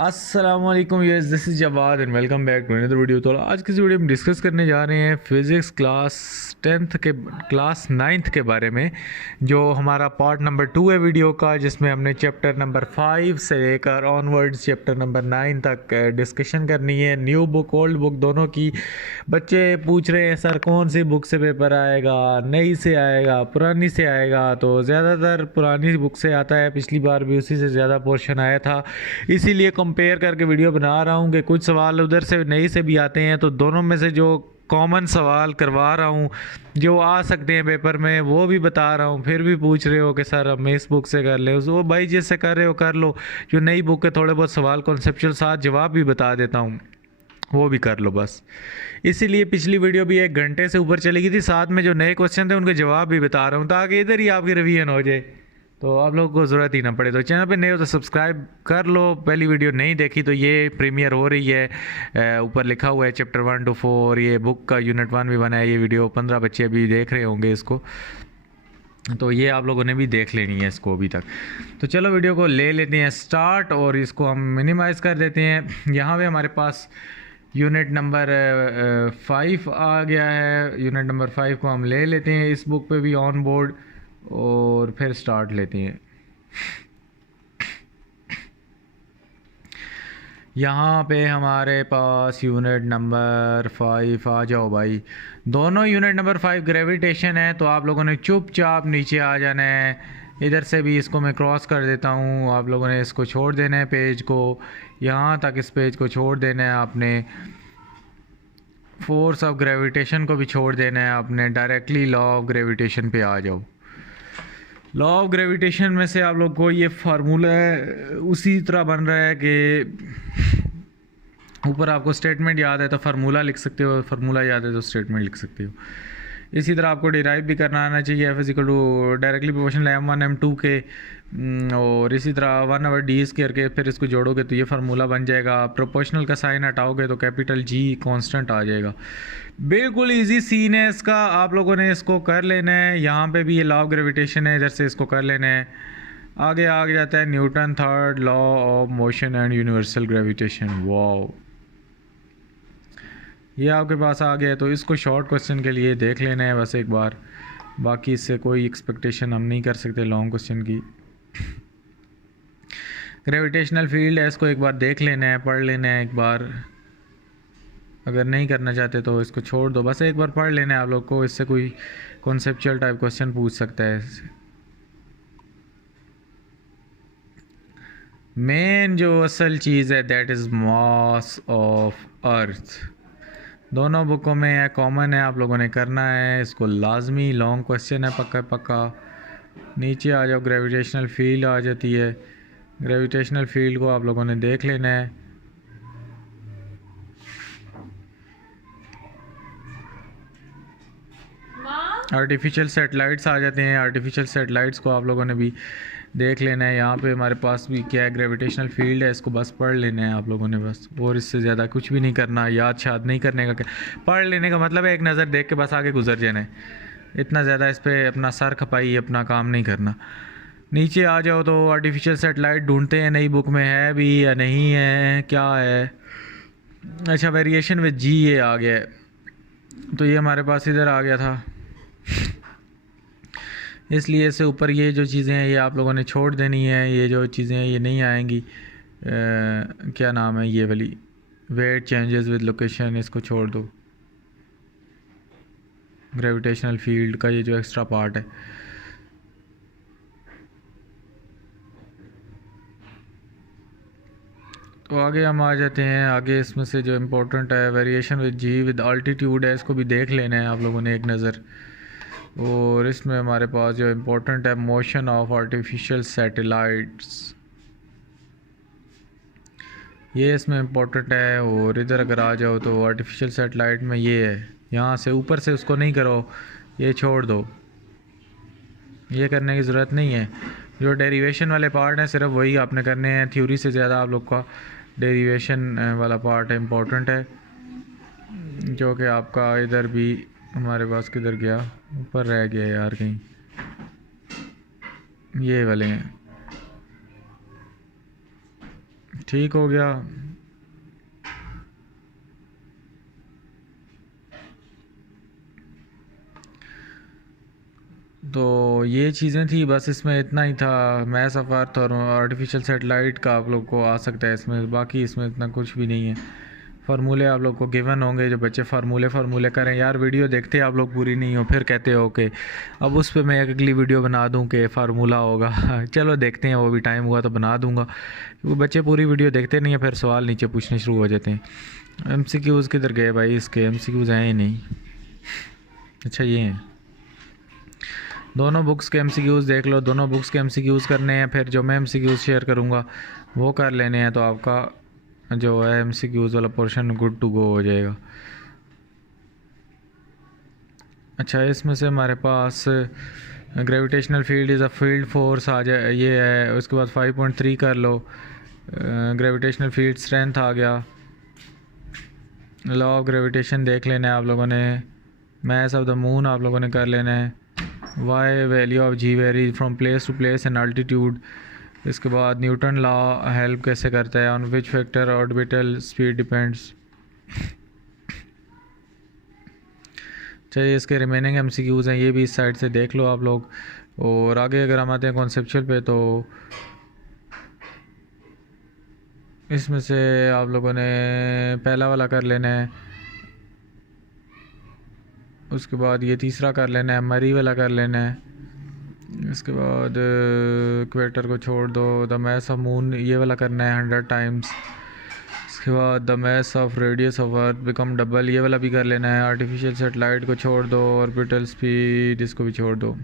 अस्सलामुअलैकुम yes this is Jawad and welcome back to another video. तो आज की वीडियो में डिस्कस करने जा रहे हैं फिज़िक्स क्लास 9th के बारे में, जो हमारा पार्ट नंबर 2 है वीडियो का, जिसमें हमने चैप्टर नंबर 5 से लेकर ऑनवर्ड्स चैप्टर नंबर 9 तक डिस्कशन करनी है। न्यू बुक ओल्ड बुक दोनों की। बच्चे पूछ रहे हैं सर कौन सी बुक से पेपर आएगा, नई से आएगा पुरानी से आएगा। तो ज़्यादातर पुरानी बुक से आता है, पिछली बार भी उसी से ज़्यादा पोर्शन आया था, इसीलिए कंपेयर करके वीडियो बना रहा हूँ कि कुछ सवाल उधर से नई से भी आते हैं। तो दोनों में से जो कॉमन सवाल करवा रहा हूँ जो आ सकते हैं पेपर में वो भी बता रहा हूँ। फिर भी पूछ रहे हो कि सर हम इस बुक से कर ले, वो भाई जिससे कर रहे हो कर लो। जो नई बुक के थोड़े बहुत सवाल कॉन्सेप्चुअल साथ जवाब भी बता देता हूँ, वो भी कर लो बस। इसीलिए पिछली वीडियो भी 1 घंटे से ऊपर चली गई थी, साथ में जो नए क्वेश्चन थे उनके जवाब भी बता रहा हूँ, ताकि इधर ही आपकी रिवीजन हो जाए, तो आप लोगों को ज़रूरत ही ना पड़े। तो चैनल पे नए हो तो सब्सक्राइब कर लो। पहली वीडियो नहीं देखी तो ये प्रीमियर हो रही है, ऊपर लिखा हुआ है चैप्टर 1 to 4। ये बुक का यूनिट 1 भी बना है। ये वीडियो 15 बच्चे अभी देख रहे होंगे इसको, तो ये आप लोगों ने भी देख लेनी है इसको अभी तक। तो चलो वीडियो को ले लेते हैं स्टार्ट, और इसको हम मिनिमाइज़ कर देते हैं। यहाँ पे हमारे पास यूनिट नंबर 5 आ गया है। यूनिट नंबर 5 को हम ले लेते हैं इस बुक पे भी ऑन बोर्ड, और फिर स्टार्ट लेते हैं। यहाँ पे हमारे पास यूनिट नंबर 5 आ जाओ भाई। दोनों यूनिट नंबर 5 ग्रेविटेशन है, तो आप लोगों ने चुपचाप नीचे आ जाना है। इधर से भी इसको मैं क्रॉस कर देता हूँ, आप लोगों ने इसको छोड़ देना है पेज को, यहाँ तक इस पेज को छोड़ देना है आपने। फोर्स ऑफ ग्रेविटेशन को भी छोड़ देना है आपने। डायरेक्टली लॉ ऑफ ग्रेविटेशन पे आ जाओ। लॉ ऑफ ग्रेविटेशन में से आप लोग को ये फार्मूला है उसी तरह बन रहा है कि ऊपर आपको स्टेटमेंट याद है तो फार्मूला लिख सकते हो, फार्मूला याद है तो स्टेटमेंट लिख सकते हो। इसी तरह आपको डिराइव भी करना आना चाहिए, F equal to directly proportional m1 m2 के, और इसी तरह 1/d² के। फिर इसको जोड़ोगे तो ये फार्मूला बन जाएगा। प्रोपोर्शनल का साइन हटाओगे तो कैपिटल G कांस्टेंट आ जाएगा। बिल्कुल इजी सीन है इसका, आप लोगों ने इसको कर लेना है। यहाँ पे भी ये लॉ ऑफ ग्रेविटेशन है, इधर से इसको कर लेना है। आगे आ जाता है Newton third law of motion and universal gravitation. Wow, ये आपके पास आ गया। तो इसको शॉर्ट क्वेश्चन के लिए देख लेना है बस एक बार, बाकी इससे कोई एक्सपेक्टेशन हम नहीं कर सकते लॉन्ग क्वेश्चन की। ग्रेविटेशनल फील्ड है, इसको एक बार देख लेना है, पढ़ लेना है एक बार। अगर नहीं करना चाहते तो इसको छोड़ दो, बस एक बार पढ़ लेना है आप लोग को। इससे कोई कॉन्सेप्चुअल टाइप क्वेश्चन पूछ सकता है। मेन जो असल चीज़ है that is mass of earth. दोनों बुकों में है, कॉमन है, आप लोगों ने करना है इसको लाजमी। लॉन्ग क्वेश्चन है पक्का पक्का। नीचे आ जाओ, ग्रेविटेशनल फील्ड आ जाती है। ग्रेविटेशनल फील्ड को आप लोगों ने देख लेना है। आर्टिफिशियल सेटेलाइट्स आ जाते हैं, आर्टिफिशियल सेटेलाइट्स को आप लोगों ने भी देख लेना है। यहाँ पे हमारे पास भी क्या है, ग्रेविटेशनल फील्ड है, इसको बस पढ़ लेना है आप लोगों ने बस, और इससे ज़्यादा कुछ भी नहीं करना। याद शाद नहीं करने का, क्या पढ़ लेने का मतलब है, एक नज़र देख के बस आगे गुजर जाना है। इतना ज़्यादा इस पर अपना सर खपाई अपना काम नहीं करना। नीचे आ जाओ तो आर्टिफिशियल सेटेलाइट ढूंढते हैं, नई बुक में है भी या नहीं है, क्या है। अच्छा, वेरिएशन विद जी ये आ गया है, तो ये हमारे पास इधर आ गया था, इसलिए इससे ऊपर ये जो चीज़ें हैं ये आप लोगों ने छोड़ देनी है। ये जो चीज़ें हैं ये नहीं आएंगी। क्या नाम है ये वाली, वेट चेंजेस विद लोकेशन, इसको छोड़ दो। ग्रेविटेशनल फील्ड का ये जो एक्स्ट्रा पार्ट है, तो आगे हम आ जाते हैं। आगे इसमें से जो इम्पोर्टेंट है variation with g with altitude है, इसको भी देख लेना है आप लोगों ने एक नज़र। और इसमें हमारे पास जो इम्पोर्टेंट है मोशन ऑफ आर्टिफिशियल सैटेलाइट्स, ये इसमें इम्पोर्टेंट है। और इधर अगर आ जाओ तो आर्टिफिशियल सैटेलाइट में ये है, यहाँ से ऊपर से उसको नहीं करो, ये छोड़ दो, ये करने की ज़रूरत नहीं है। जो डेरिवेशन वाले पार्ट हैं सिर्फ वही आपने करने हैं। थ्योरी से ज़्यादा आप लोग का डेरिवेशन वाला पार्ट है इम्पोर्टेंट है, जो कि आपका इधर भी हमारे पास किधर गया, ऊपर रह गया यार कहीं, ये वाले हैं। ठीक हो गया। तो ये चीज़ें थी बस, इसमें इतना ही था। मैथ्स ऑफ अर्थ और आर्टिफिशियल सेटेलाइट का आप लोग को आ सकता है इसमें, बाकी इसमें इतना कुछ भी नहीं है। फार्मूले आप लोग को गिवन होंगे, जो बच्चे फार्मूले करें। यार वीडियो देखते आप लोग पूरी नहीं हो, फिर कहते हो कि अब उस पर मैं एक अगली वीडियो बना दूं कि फार्मूला होगा। चलो देखते हैं, वो भी टाइम हुआ तो बना दूंगा, क्योंकि बच्चे पूरी वीडियो देखते नहीं है, फिर सवाल नीचे पूछने शुरू हो जाते हैं। MCQs किधर गए भाई? इसके MCQs हैं ही नहीं। अच्छा ये हैं, दोनों बुक्स के MCQs देख लो, दोनों बुक्स के MCQs करने हैं, फिर जो मैं MCQs शेयर करूँगा वो कर लेने हैं, तो आपका जो है MCQs वाला पोर्शन गुड टू गो हो जाएगा। अच्छा, इसमें से हमारे पास gravitational field is a field force आ जाए, ये है। उसके बाद 5.3 कर लो, ग्रेविटेशनल फील्ड स्ट्रेंथ आ गया। लॉ ऑफ ग्रेविटेशन देख लेना है आप लोगों ने। मास ऑफ द मून आप लोगों ने कर लेना है। Why value of g vary from place to place and altitude. इसके बाद न्यूटन लॉ हेल्प कैसे करता है, on which factor orbital speed depends. चलिए, इसके रिमेनिंग MCQs हैं, ये भी इस साइड से देख लो आप लोग। और आगे अगर हम आते हैं कॉन्सेप्चुअल पे, तो इसमें से आप लोगों ने पहला वाला कर लेना है, उसके बाद ये तीसरा कर लेना है, मरी वाला कर लेना है। इसके बाद इक्वेटर को छोड़ दो, द मैस ऑफ मून ये वाला करना है 100 टाइम्स। इसके बाद the mass of radius of earth become double, ये वाला भी कर लेना है। आर्टिफिशियल सेटेलाइट को छोड़ दो, ऑर्बिटल स्पीड इसको भी छोड़ दो।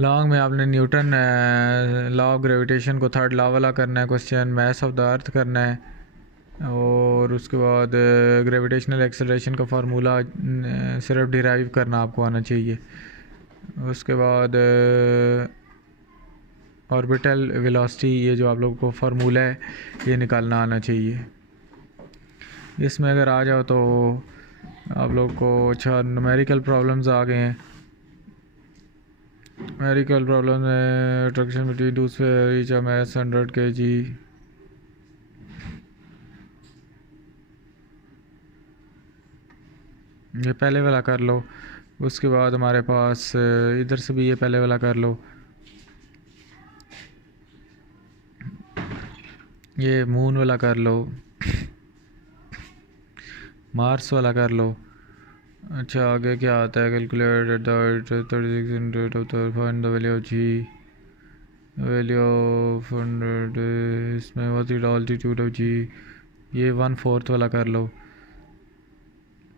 लॉन्ग में आपने न्यूटन लॉ ऑफ ग्रेविटेशन को थर्ड लॉ वाला करना है question, mass of the earth करना है। और उसके बाद ग्रेविटेशनल एक्सेलरेशन का फार्मूला सिर्फ डिराइव करना आपको आना चाहिए। उसके बाद ऑर्बिटल वेलोसिटी, ये जो आप लोगों को फार्मूला है ये निकालना आना चाहिए। इसमें अगर आ जाओ तो आप लोग को अच्छा न्यूमेरिकल प्रॉब्लम्स आ गए हैं। न्यूमेरिकल प्रॉब्लम है attraction between two sphere each of mass 100 kg। ये पहले वाला कर लो। उसके बाद हमारे पास इधर से भी ये पहले वाला कर लो। ये मून वाला कर लो, मार्स वाला कर लो। अच्छा आगे क्या आता है, calculate the 36 of the find the value of g, value of 100, इसमें what is altitude of g, ये 1/4 वाला कर लो।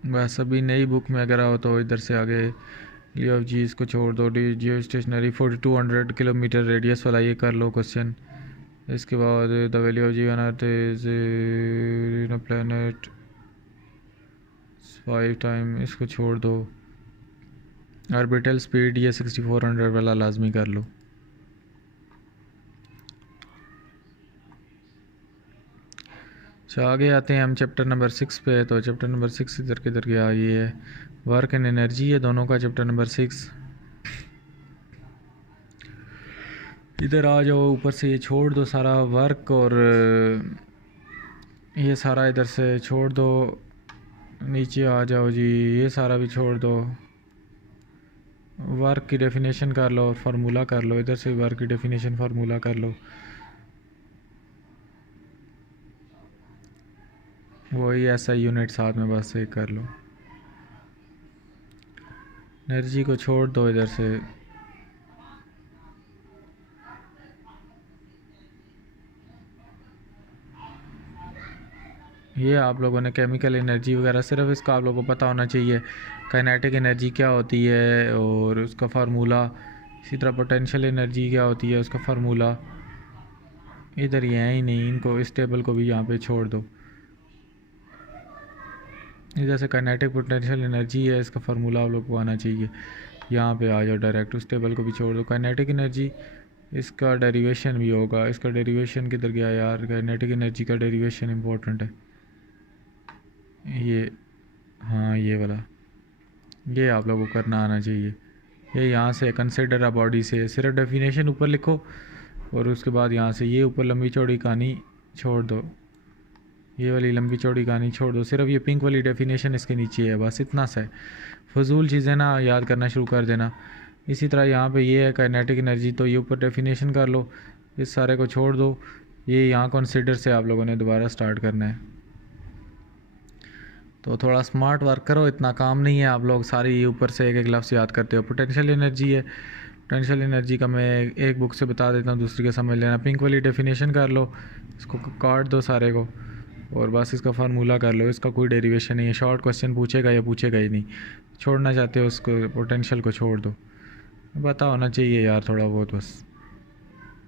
बस अभी नई बुक में अगर आओ तो इधर से आगे वैल्यू ऑफ जी इसको छोड़ दो। The geostationary 4200 kilometre radius वाला ये कर लो क्वेश्चन। इसके बाद the value of g on earth is in a planet 5 time, इसको छोड़ दो। ऑर्बिटल स्पीड ये 6400 वाला लाजमी कर लो। अच्छा आगे आते हैं हम चैप्टर नंबर 6 पे। तो चैप्टर नंबर 6 इधर किधर गया, ये है वर्क एंड एनर्जी है दोनों का चैप्टर नंबर 6। इधर आ जाओ, ऊपर से ये छोड़ दो सारा वर्क, और ये सारा इधर से छोड़ दो। नीचे आ जाओ जी, ये सारा भी छोड़ दो। वर्क की डेफिनेशन कर लो और फार्मूला कर लो। इधर से वर्क की डेफिनेशन फार्मूला कर लो, वही ऐसा यूनिट साथ में बस एक कर लो। एनर्जी को छोड़ दो इधर से। ये आप लोगों ने केमिकल एनर्जी वगैरह सिर्फ इसका आप लोगों को पता होना चाहिए। काइनेटिक एनर्जी क्या होती है और उसका फार्मूला, इसी तरह पोटेंशियल एनर्जी क्या होती है उसका फार्मूला। इधर ये है ही नहीं, इनको इस टेबल को भी यहाँ पे छोड़ दो। इधर से काइनेटिक पोटेंशियल एनर्जी है, इसका फार्मूला आप लोग को आना चाहिए। यहाँ पे आ जाओ डायरेक्ट, उस टेबल को भी छोड़ दो। काइनेटिक एनर्जी इसका डेरिवेशन भी होगा, इसका डेरिवेशन किधर गया यार? काइनेटिक एनर्जी का डेरिवेशन इंपॉर्टेंट है ये, हाँ ये वाला, ये आप लोगों को करना आना चाहिए। ये यहाँ से कंसिडर अ बॉडी से सिर्फ डेफिनेशन ऊपर लिखो, और उसके बाद यहाँ से ये ऊपर लंबी चौड़ी कहानी छोड़ दो, ये वाली लंबी चौड़ी कहानी छोड़ दो, सिर्फ ये पिंक वाली डेफिनेशन इसके नीचे है, बस इतना सा है। फजूल चीज़ें ना याद करना शुरू कर देना। इसी तरह यहाँ पे ये है काइनेटिक एनर्जी, तो ये ऊपर डेफिनेशन कर लो, इस सारे को छोड़ दो, ये यहाँ कंसीडर से आप लोगों ने दोबारा स्टार्ट करना है। तो थोड़ा स्मार्ट वर्क करो, इतना काम नहीं है, आप लोग सारी ऊपर से एक एक लफ्ज़ याद करते हो। पोटेंशियल एनर्जी है, पोटेंशियल एनर्जी का मैं एक बुक से बता देता हूँ, दूसरी का समझ लेना। पिंक वाली डेफिनेशन कर लो, इसको काट दो सारे को, और बस इसका फार्मूला कर लो। इसका कोई डेरिवेशन नहीं है, शॉर्ट क्वेश्चन पूछेगा या पूछेगा ही नहीं। छोड़ना चाहते हो उसको, पोटेंशियल को छोड़ दो। पता होना चाहिए यार थोड़ा बहुत बस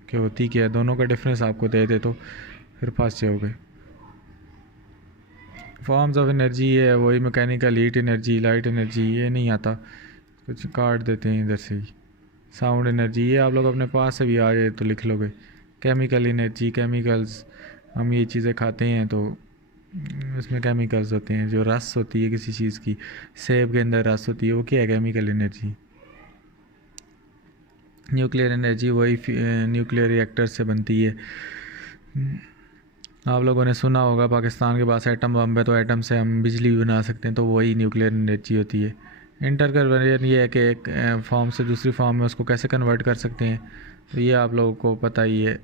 कि होती क्या है, दोनों का डिफरेंस आपको दे दे तो फिर फंस जाओगे। फॉर्म्स ऑफ एनर्जी है वही mechanical, heat energy, light energy, ये नहीं आता, कुछ काट देते हैं इधर से ही। साउंड एनर्जी ये आप लोग अपने पास से भी आ जाए तो लिख लोगे। केमिकल एनर्जी, केमिकल्स, हम ये चीज़ें खाते हैं तो इसमें केमिकल्स होते हैं। जो रस होती है किसी चीज़ की, सेब के अंदर रस होती है, वो क्या है? Chemical energy. न्यूक्लियर एनर्जी वही न्यूक्लियर रिएक्टर से बनती है। आप लोगों ने सुना होगा पाकिस्तान के पास एटम बम है, तो एटम से हम बिजली भी बना सकते हैं, तो वही न्यूक्लियर एनर्जी होती है। इंटर कन्वर्जन ये है कि एक फॉर्म से दूसरी फॉर्म में उसको कैसे कन्वर्ट कर सकते हैं, तो ये आप लोगों को पता ही है।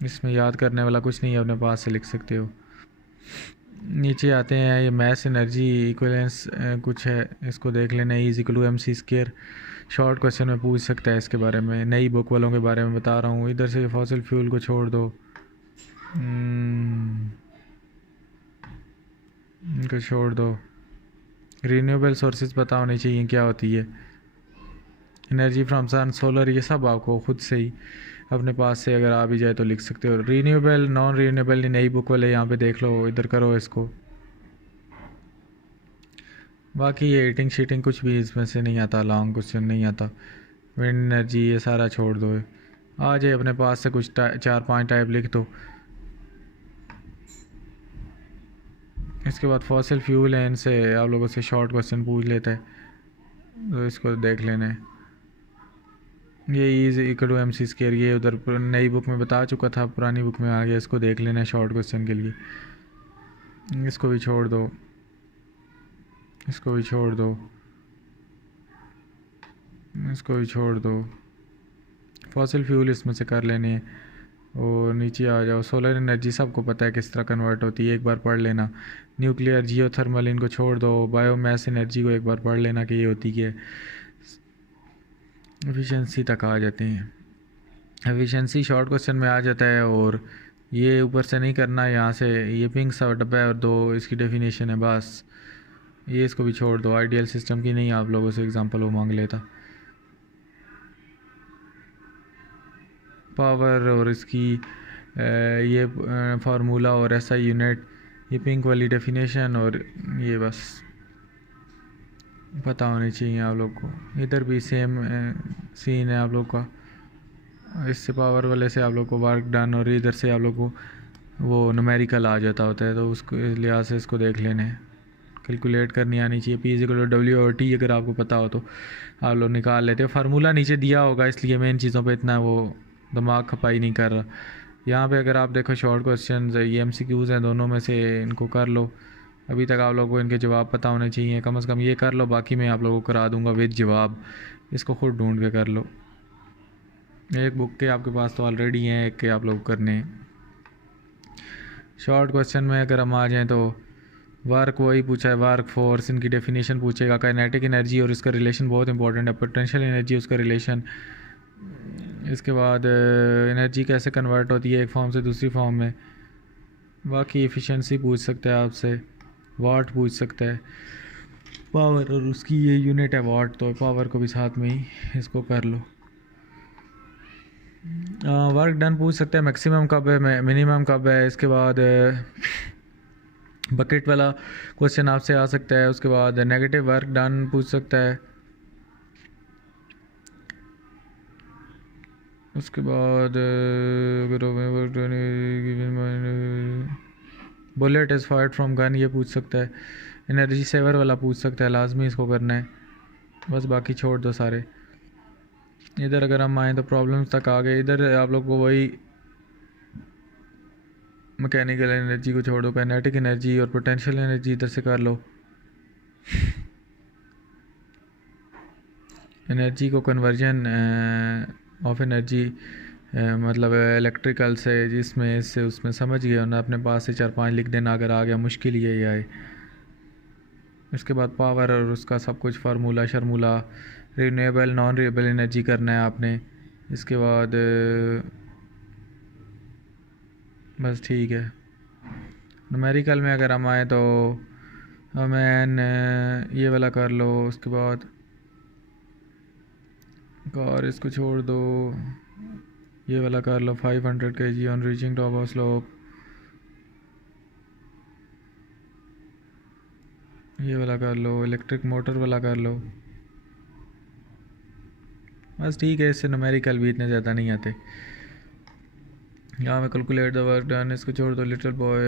इसमें याद करने वाला कुछ नहीं है, अपने पास से लिख सकते हो। नीचे आते हैं, ये मैस एनर्जी इक्विवेलेंस कुछ है, इसको देख लेना। Is equal to mc²। Short question में पूछ सकता है इसके बारे में, नई बुक वालों के बारे में बता रहा हूँ। इधर से फॉसिल फ्यूल को छोड़ दो, इनको छोड़ दो। रीन्यूएबल सोर्सेज पता होनी चाहिए क्या होती है। एनर्जी फ्रॉम सन, सोलर, ये सब आपको खुद से ही अपने पास से अगर आ भी जाए तो लिख सकते हो। रीन्यूएबल, नॉन रीन्यूएबल, नई बुक वाले यहाँ पे देख लो, इधर करो इसको। बाकी ये हीटिंग शीटिंग कुछ भी इसमें से नहीं आता, लॉन्ग क्वेश्चन नहीं आता। विंड एनर्जी ये सारा छोड़ दो, आ जाए अपने पास से कुछ 4-5 टाइप लिख दो। इसके बाद फॉसिल फ्यूल है, इनसे आप लोगों से शॉर्ट क्वेश्चन पूछ लेता है, तो इसको देख लेना है। ये इज इक्वल टू mc², ये उधर नई बुक में बता चुका था, पुरानी बुक में आ गया, इसको देख लेना है शॉर्ट क्वेश्चन के लिए। इसको भी छोड़ दो, इसको भी छोड़ दो, इसको भी छोड़ दो। फॉसिल फ्यूल इसमें से कर लेने हैं। और नीचे आ जाओ, सोलर एनर्जी सबको पता है किस तरह कन्वर्ट होती है, एक बार पढ़ लेना। न्यूक्लियर, जियोथर्मल, इनको छोड़ दो। बायोमास एनर्जी को एक बार पढ़ लेना कि ये होती क्या है। एफिशिएंसी तक आ जाते हैं, एफिशिएंसी शॉर्ट क्वेश्चन में आ जाता है। और ये ऊपर से नहीं करना, यहाँ से ये पिंक सा डब्बा है और 2 इसकी डेफिनेशन है, बस ये इसको भी छोड़ दो। आइडियल सिस्टम की नहीं आप लोगों से एग्जांपल वो मांग लेता। पावर और इसकी ये फार्मूला और ऐसा यूनिट, ये पिंक वाली डेफिनेशन, और ये बस पता होनी चाहिए आप लोग को। इधर भी सेम सीन है आप लोग का, इससे पावर वाले से आप लोग को वर्क डन, और इधर से आप लोग को वो न्यूमेरिकल आ जाता होता है, तो उसको इस लिहाज से इसको देख लेने हैं। कैलकुलेट करनी आनी चाहिए। P=W/T अगर आपको पता हो तो आप लोग निकाल लेते हो। फार्मूला नीचे दिया होगा, इसलिए मैं इन चीज़ों पे इतना वो दिमाग खपाई नहीं कर रहा। यहाँ पे अगर आप देखो शॉर्ट क्वेश्चन, ये MCQs हैं, दोनों में से इनको कर लो। अभी तक आप लोगों को इनके जवाब पता होने चाहिए, कम से कम ये कर लो, बाकी मैं आप लोगों को करा दूँगा विद जवाब। इसको खुद ढूंढ के कर लो। एक बुक के आपके पास तो ऑलरेडी हैं, एक के आप लोग करने हैं। शॉर्ट क्वेश्चन में अगर हम आ जाएँ तो वर्क वही पूछा है, वर्क फोर्स, इनकी डेफिनेशन पूछेगा। काइनेटिक एनर्जी और इसका रिलेशन बहुत इंपॉर्टेंट है। पोटेंशियल एनर्जी, उसका रिलेशन। इसके बाद एनर्जी कैसे कन्वर्ट होती है एक फॉर्म से दूसरी फॉर्म में। बाकी एफिशिएंसी पूछ सकता है आपसे, वाट पूछ सकता है, पावर और उसकी ये यूनिट है वाट, तो पावर को भी साथ में ही इसको कर लो। वर्क डन पूछ सकते हैं, मैक्सिमम कब है, मिनिमम कब है। इसके बाद बकेट वाला क्वेश्चन आपसे आ सकता है। उसके बाद नेगेटिव वर्क डन पूछ सकता है। उसके बाद bullet is fired from gun, ये पूछ सकता है। एनर्जी सेवर वाला पूछ सकता है, लाजमी इसको करना है। बस बाकी छोड़ दो सारे। इधर अगर हम आए तो प्रॉब्लम्स तक आ गए। इधर आप लोग को वही मैकेनिकल एनर्जी को छोड़ दो, काइनेटिक एनर्जी और पोटेंशियल एनर्जी इधर से कर लो। एनर्जी को कन्वर्जन ऑफ एनर्जी मतलब इलेक्ट्रिकल से जिसमें इससे उसमें समझ गए ना, अपने पास से 4-5 लिख देना अगर आ गया, मुश्किल ही है ये आए। इसके बाद पावर और उसका सब कुछ फार्मूला शर्मूला, रिन्यूएबल नॉन रिन्यूएबल एनर्जी करना है आपने। इसके बाद बस ठीक है। न्यूमेरिकल में अगर हम आए तो हमें ये वाला कर लो। उसके बाद और इसको छोड़ दो, ये वाला कर लो 500 kg on reaching top of slope. ये वाला कर लो, इलेक्ट्रिक मोटर वाला कर लो। बस ठीक है, इससे न्यूमेरिकल भी इतने ज़्यादा नहीं आते। यहाँ में कैलकुलेट द वर्क डन, इसको छोड़ दो। लिटिल बॉय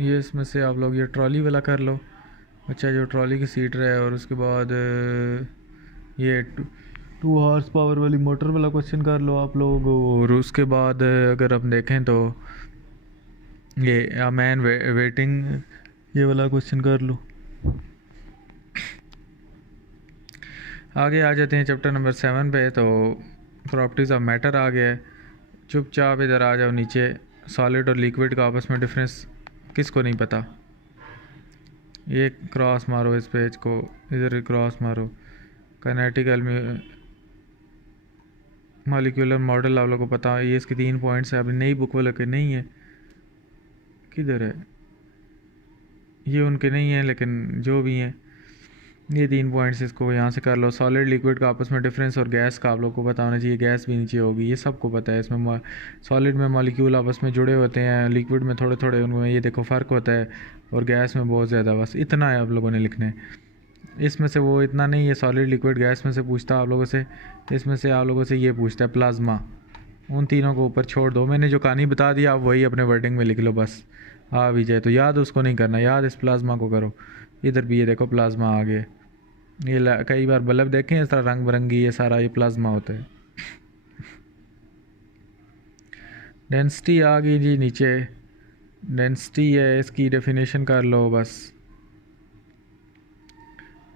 ये इसमें से आप लोग ये ट्रॉली वाला कर लो। अच्छा, जो ट्रॉली की सीट रहे, और उसके बाद ये 2 हॉर्स पावर वाली मोटर वाला क्वेश्चन कर लो आप लोग। और उसके बाद अगर हम देखें तो ये मैन वेटिंग ये वाला क्वेश्चन कर लो। आगे आ जाते हैं चैप्टर नंबर 7 पे। तो प्रॉपर्टीज़ ऑफ मैटर आ गया है। चुपचाप इधर आ जाओ नीचे। सॉलिड और लिक्विड का आपस में डिफरेंस किसको नहीं पता? ये क्रॉस मारो इस पेज को, इधर क्रॉस मारो। काइनेटिकल मॉलिक्यूलर मॉडल आप लोगों को पता है, ये इसके 3 पॉइंट्स है। अभी नई बुक वाले के नहीं है, किधर है ये? उनके नहीं है, लेकिन जो भी हैं ये 3 पॉइंट्स इसको यहाँ से कर लो। सॉलिड लिक्विड का आपस में डिफरेंस और गैस का आप लोग को पता होना चाहिए। गैस भी नीचे होगी, ये सबको पता है। इसमें सॉलिड में मॉलिक्यूल आपस में जुड़े होते हैं, लिक्विड में थोड़े थोड़े उनमें ये देखो फ़र्क होता है, और गैस में बहुत ज़्यादा। बस इतना है आप लोगों ने लिखना है। इसमें से वो इतना नहीं है, सॉलिड लिक्विड गैस में से पूछता है आप लोगों से, इसमें से आप लोगों से ये पूछता है प्लाज्मा। उन तीनों को ऊपर छोड़ दो। मैंने जो कहानी बता दी आप वही अपने वर्डिंग में लिख लो, बस आ भी जाए तो। याद उसको नहीं करना, याद इस प्लाज्मा को करो। इधर भी ये देखो प्लाज्मा आ गया। ये कई बार बल्ब देखें इस तरह रंग बिरंगी, ये सारा ये प्लाज्मा होता है। डेंसिटी आ गई जी नीचे। डेंसिटी है, इसकी डेफिनेशन कर लो बस,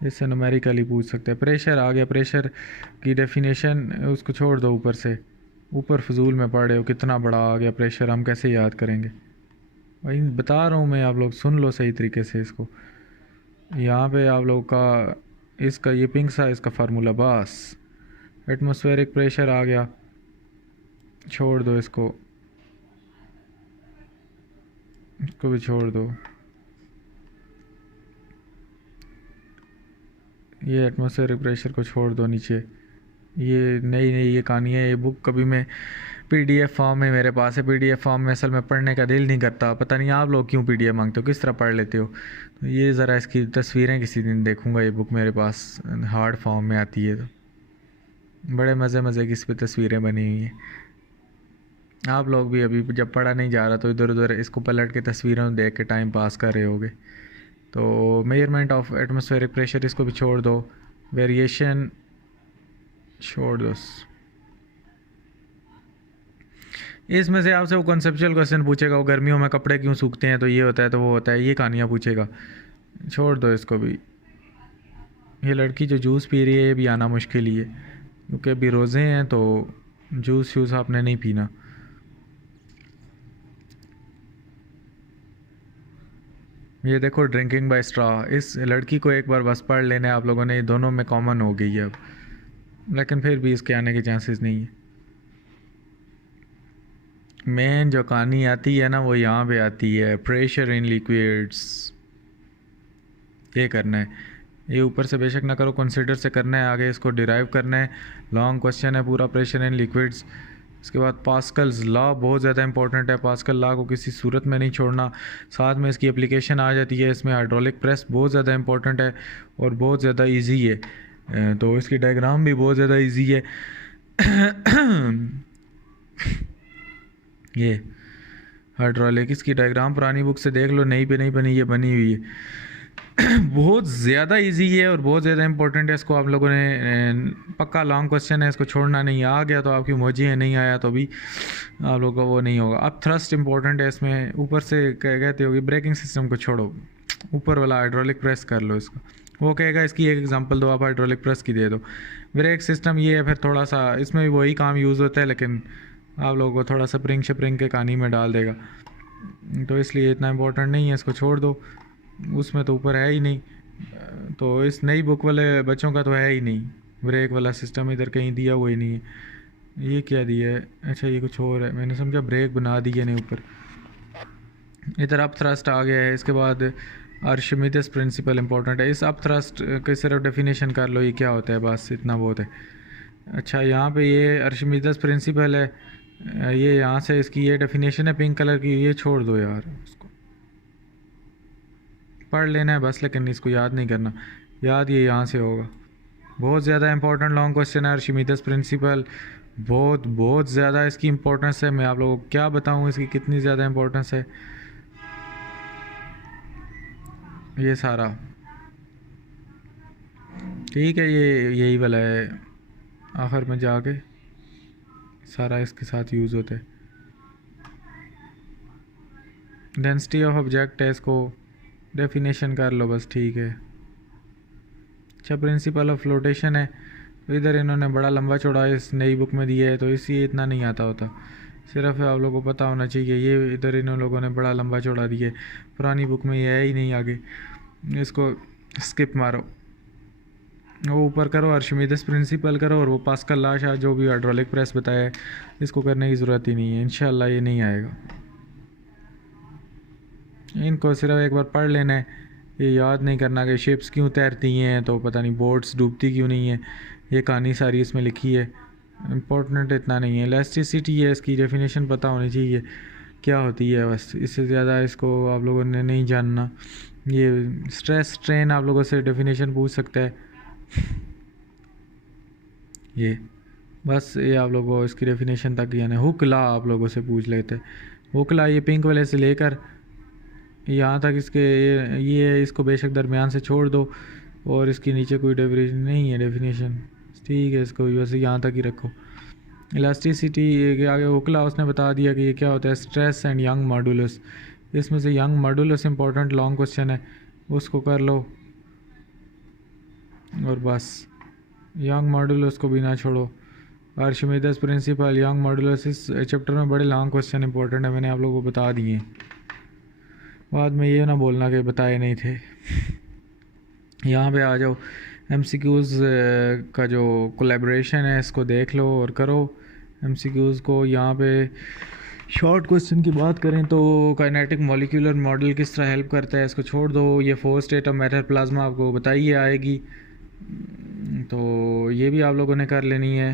इससे न्यूमेरिकली पूछ सकते हैं। प्रेशर आ गया, प्रेशर की डेफिनेशन उसको छोड़ दो ऊपर से। ऊपर फजूल में पढ़ रहे हो, कितना बड़ा आ गया प्रेशर, हम कैसे याद करेंगे भाई? बता रहा हूँ मैं, आप लोग सुन लो सही तरीके से इसको। यहाँ पे आप लोग का इसका ये पिंक सा इसका फार्मूला, बस एटमॉस्फेरिक प्रेशर आ गया, छोड़ दो इसको भी छोड़ दो। ये एटमॉस्फेरिक प्रेशर को छोड़ दो नीचे। ये नई नई ये कहानी है। ये बुक कभी मैं पीडीएफ फॉर्म में मेरे पास है। पीडीएफ फॉर्म में असल में पढ़ने का दिल नहीं करता, पता नहीं आप लोग क्यों पीडीएफ मांगते हो, किस तरह पढ़ लेते हो। तो ये ज़रा इसकी तस्वीरें किसी दिन देखूँगा। ये बुक मेरे पास हार्ड फॉर्म में आती है, तो बड़े मज़े मज़े की इस पर तस्वीरें बनी हुई हैं। आप लोग भी अभी जब पढ़ा नहीं जा रहा तो इधर उधर इसको पलट के तस्वीरें देख के टाइम पास कर रहे होगे। तो मेजरमेंट ऑफ एटमॉस्फेरिक प्रेशर इसको भी छोड़ दो। वेरिएशन छोड़ दो। इसमें से आपसे वो कॉन्सेप्चुअल क्वेश्चन पूछेगा, वो गर्मियों में कपड़े क्यों सूखते हैं, तो ये होता है तो वो होता है, ये कहानियाँ पूछेगा। छोड़ दो इसको भी। ये लड़की जो जूस पी रही है ये भी आना मुश्किल ही है, क्योंकि अभी रोज़े हैं तो जूस शूस आपने नहीं पीना। ये देखो ड्रिंकिंग बाय स्ट्रॉ, इस लड़की को एक बार बस पढ़ लेना है आप लोगों ने, ये दोनों में कॉमन हो गई है अब, लेकिन फिर भी इसके आने के चांसेस नहीं है। मेन जो कहानी आती है ना वो यहाँ पे आती है, प्रेशर इन लिक्विड्स। ये करना है, ये ऊपर से बेशक ना करो, कंसिडर से करना है, आगे इसको डिराइव करना है। लॉन्ग क्वेश्चन है पूरा, प्रेशर इन लिक्विड्स। इसके बाद पास्कल्स लॉ बहुत ज़्यादा इंपॉर्टेंट है, पास्कल लॉ को किसी सूरत में नहीं छोड़ना। साथ में इसकी एप्लीकेशन आ जाती है, इसमें हाइड्रोलिक प्रेस बहुत ज़्यादा इंपॉर्टेंट है और बहुत ज़्यादा इजी है, तो इसकी डायग्राम भी बहुत ज़्यादा इजी है। ये हाइड्रोलिक इसकी डायग्राम पुरानी बुक से देख लो, नई पे नहीं बनी, ये बनी हुई है। बहुत ज़्यादा इजी है और बहुत ज़्यादा इंपॉर्टेंट है। इसको आप लोगों ने पक्का लॉन्ग क्वेश्चन है, इसको छोड़ना नहीं। आ गया तो आपकी मौजी है, नहीं आया तो भी आप लोगों का वो नहीं होगा। अब थ्रस्ट इंपॉर्टेंट है इसमें, ऊपर से कहते हो कि ब्रेकिंग सिस्टम को छोड़ो, ऊपर वाला हाइड्रोलिक प्रेस कर लो इसको। वो कहेगा इसकी एक एग्जांपल दो, आप हाइड्रोलिक प्रेस की दे दो। ब्रेक सिस्टम ये है, फिर थोड़ा सा इसमें भी वही काम यूज़ होता है, लेकिन आप लोगों को थोड़ा सा स्प्रिंग के कहानी में डाल देगा, तो इसलिए इतना इंपॉर्टेंट नहीं है, इसको छोड़ दो। उसमें तो ऊपर है ही नहीं, तो इस नई बुक वाले बच्चों का तो है ही नहीं। ब्रेक वाला सिस्टम इधर कहीं दिया हुआ ही नहीं है। ये क्या दिया है? अच्छा ये कुछ और है, मैंने समझा ब्रेक बना दिया नहीं ऊपर। इधर अप थ्रस्ट आ गया है। इसके बाद आर्शिमिदस प्रिंसिपल इंपॉर्टेंट है। इस अप थ्रस्ट के सिर्फ डेफिनेशन कर लो, ये क्या होता है, बस इतना बहुत है। अच्छा यहाँ पे ये आर्शिमिदस प्रिंसिपल है, ये यहाँ से इसकी ये डेफिनेशन है पिंक कलर की, ये छोड़ दो यार, उसको पढ़ लेना है बस, लेकिन इसको याद नहीं करना। याद ये यहाँ से होगा। बहुत ज़्यादा इंपॉर्टेंट लॉन्ग क्वेश्चन है आर्शिमिदस प्रिंसिपल, बहुत बहुत ज़्यादा इसकी इंपॉर्टेंस है। मैं आप लोगों को क्या बताऊँ इसकी कितनी ज़्यादा इंपॉर्टेंस है। ये सारा ठीक है, ये यही वाला है, आखिर में जाके सारा इसके साथ यूज़ होता है। डेंसिटी ऑफ ऑब्जेक्ट है, इसको डेफिनेशन कर लो बस, ठीक है। अच्छा प्रिंसिपल ऑफ फ्लोटेशन है, तो इधर इन्होंने बड़ा लंबा चौड़ा इस नई बुक में दिया है, तो इसलिए इतना नहीं आता होता, सिर्फ आप लोगों को पता होना चाहिए। ये इधर इन लोगों ने बड़ा लंबा चौड़ा दिया है, पुरानी बुक में ये है ही नहीं आगे, इसको स्किप मारो। वो ऊपर करो, आर्शिमिदस प्रिंसिपल करो, और वो पास्कल लॉ शायद जो भी हाइड्रोलिक प्रेस बताया है, इसको करने की ज़रूरत ही नहीं है। इंशाल्लाह ये नहीं आएगा, इनको सिर्फ एक बार पढ़ लेना है। ये याद नहीं करना कि शिप्स क्यों तैरती हैं, तो पता नहीं बोट्स डूबती क्यों नहीं है, ये कहानी सारी इसमें लिखी है। इम्पोर्टेंट इतना नहीं है। इलास्टिसिटी है, इसकी डेफिनेशन पता होनी चाहिए क्या होती है, बस इससे ज़्यादा इसको आप लोगों ने नहीं जानना। ये स्ट्रेस स्ट्रेन आप लोगों से डेफिनेशन पूछ सकता है, ये बस ये आप लोगों को इसकी डेफिनेशन तक, यानी हुक लॉ आप लोगों से पूछ लेते हैं। हुक लॉ ये पिंक वाले से लेकर यहाँ तक इसके ये इसको बेशक दरमियान से छोड़ दो, और इसके नीचे कोई डेफिनेशन नहीं है, डेफिनेशन ठीक है, इसको वैसे यहाँ तक ही रखो। इलास्टिसिटी के आगे हुक लॉ उसने बता दिया कि ये क्या होता है, स्ट्रेस एंड यंग मॉडुलस। इसमें से young modulus important long question है, उसको कर लो, और बस यंग मॉडुलस को भी ना छोड़ो। आर्शिमिदस प्रिंसिपल, यंग मॉडुलस, इस चैप्टर में बड़े लॉन्ग क्वेश्चन इंपॉर्टेंट है, मैंने आप लोगों को बता दिए। बाद में ये ना बोलना कि बताए नहीं थे। यहाँ पे आ जाओ, MCQs का जो कोलैबोरेशन है इसको देख लो और करो MCQs को। यहाँ पे शॉर्ट क्वेश्चन की बात करें तो काइनेटिक मॉलिक्यूलर मॉडल किस तरह हेल्प करता है, इसको छोड़ दो। ये 4 स्टेट ऑफ मैटर प्लाज्मा आपको बताइए आएगी, तो ये भी आप लोगों ने कर लेनी है।